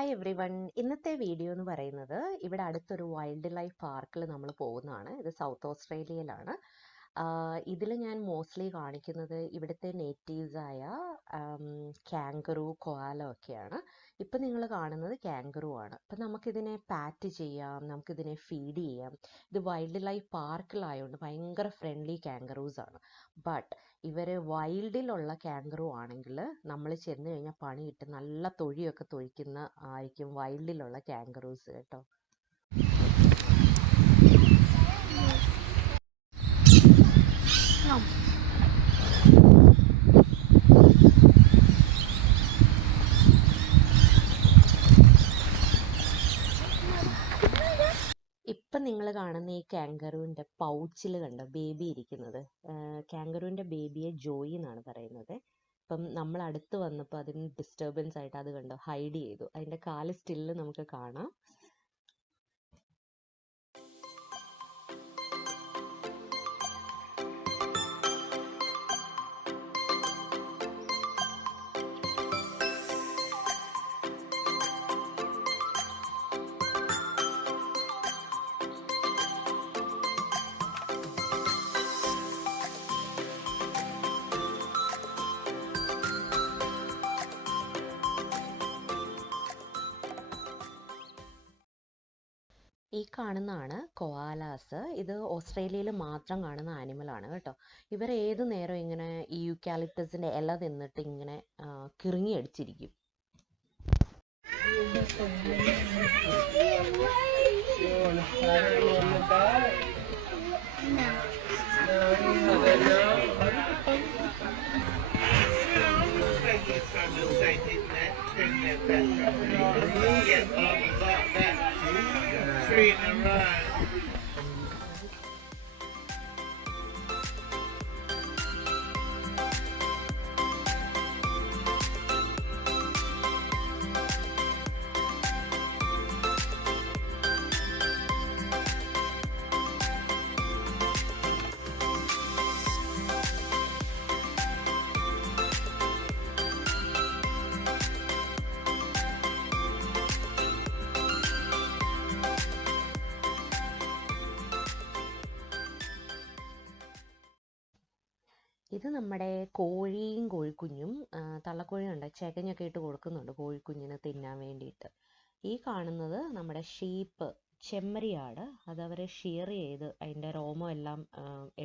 Hi every one. ഇന്നത്തെ video എന്ന് പറയുന്നത് ഇവിടെ അടുത്തൊരു വൈൽഡ് ലൈഫ് പാർക്കിൽ നമ്മൾ പോകുന്നതാണ്. ഇത് സൗത്ത് ഓസ്ട്രേലിയയിലാണ്. ഇതിൽ ഞാൻ മോസ്റ്റ്ലി കാണിക്കുന്നത് ഇവിടുത്തെ നേറ്റീവ്സായ കാങ്കറു, കൊആല ഒക്കെയാണ്. ഇപ്പം നിങ്ങൾ കാണുന്നത് കാങ്കറു ആണ്. അപ്പം നമുക്കിതിനെ പാറ്റ് ചെയ്യാം, നമുക്കിതിനെ ഫീഡ് ചെയ്യാം. ഇത് വൈൽഡ് ലൈഫ് പാർക്കിലായതുകൊണ്ട് ഭയങ്കര ഫ്രണ്ട്ലി കാങ്കറൂസ് ആണ്. ബട്ട് ഇവർ വൈൽഡിലുള്ള കാങ്കറു ആണെങ്കിൽ നമ്മൾ ചെന്ന് കഴിഞ്ഞാൽ പണിയിട്ട് നല്ല തൊഴിയൊക്കെ തൊഴിക്കുന്ന ആയിരിക്കും വൈൽഡിലുള്ള കാങ്കറൂസ് കേട്ടോ. ഇപ്പം നിങ്ങൾ കാണുന്ന ഈ കാങ്കറുവിൻ്റെ പൗച്ചിൽ കണ്ടോ ബേബി ഇരിക്കുന്നത്. കാങ്കറുവിൻ്റെ ബേബിയെ ജോയി എന്നാണ് പറയുന്നത്. അപ്പം നമ്മൾ അടുത്ത് വന്നപ്പോൾ അതിന് ഡിസ്റ്റർബൻസ് ആയിട്ട് അത് കണ്ടോ ഹൈഡ് ചെയ്തു. അതിൻ്റെ കാല് സ്റ്റില്ല് നമുക്ക് കാണാം. ഈ കാണുന്നതാണ് കൊആലാസ്. ഇത് ഓസ്ട്രേലിയയിൽ മാത്രം കാണുന്ന ആനിമലാണ് കേട്ടോ. ഇവർ ഏതു നേരം ഇങ്ങനെ ഈ യൂക്കാലിപ്റ്റസിൻ്റെ ഇല തിന്നിട്ട് ഇങ്ങനെ കിറുങ്ങി അടിച്ചിരിക്കും. ഇത് നമ്മുടെ കോഴിയും കോഴിക്കുഞ്ഞും. തള്ളക്കോഴിയുണ്ട്, ചകഞ്ഞൊക്കെ ഇട്ട് കൊടുക്കുന്നുണ്ട് കോഴിക്കുഞ്ഞിന് തിന്നാൻ വേണ്ടിയിട്ട്. ഈ കാണുന്നത് നമ്മുടെ ഷീപ്പ്, ചെമ്മരിയാട്. അതവരെ ഷിയർ ചെയ്ത് അതിൻ്റെ രോമം എല്ലാം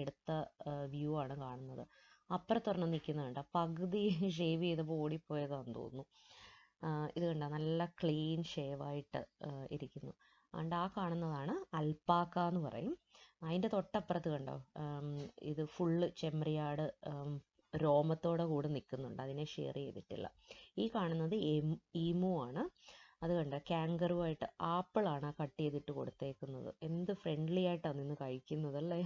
എടുത്ത വ്യൂ ആണ് കാണുന്നത്. അപ്പുറത്തൊരെണ്ണം നിൽക്കുന്നുണ്ട്, പകുതി ഷേവ് ചെയ്തപ്പോൾ ഓടിപ്പോയതാണെന്ന് തോന്നുന്നു. ഇത് കണ്ട നല്ല ക്ലീൻ ഷേവായിട്ട് ഇരിക്കുന്നു. അതുകൊണ്ട് ആ കാണുന്നതാണ് അൽപ്പാക്ക എന്ന് പറയും. അതിൻ്റെ തൊട്ടപ്പുറത്ത് കണ്ടോ ഇത് ഫുള്ള് ചെമ്മരിയാട് രോമത്തോടെ കൂടെ നിൽക്കുന്നുണ്ട്, അതിനെ ഷെയർ ചെയ്തിട്ടില്ല. ഈ കാണുന്നത് ഈമു ആണ്. അത് കണ്ടോ കാങ്കറുമായിട്ട് ആപ്പിളാണ് കട്ട് ചെയ്തിട്ട് കൊടുത്തേക്കുന്നത്. എന്ത് ഫ്രണ്ട്ലി ആയിട്ടാണ് നിന്ന് കഴിക്കുന്നത് അല്ലേ.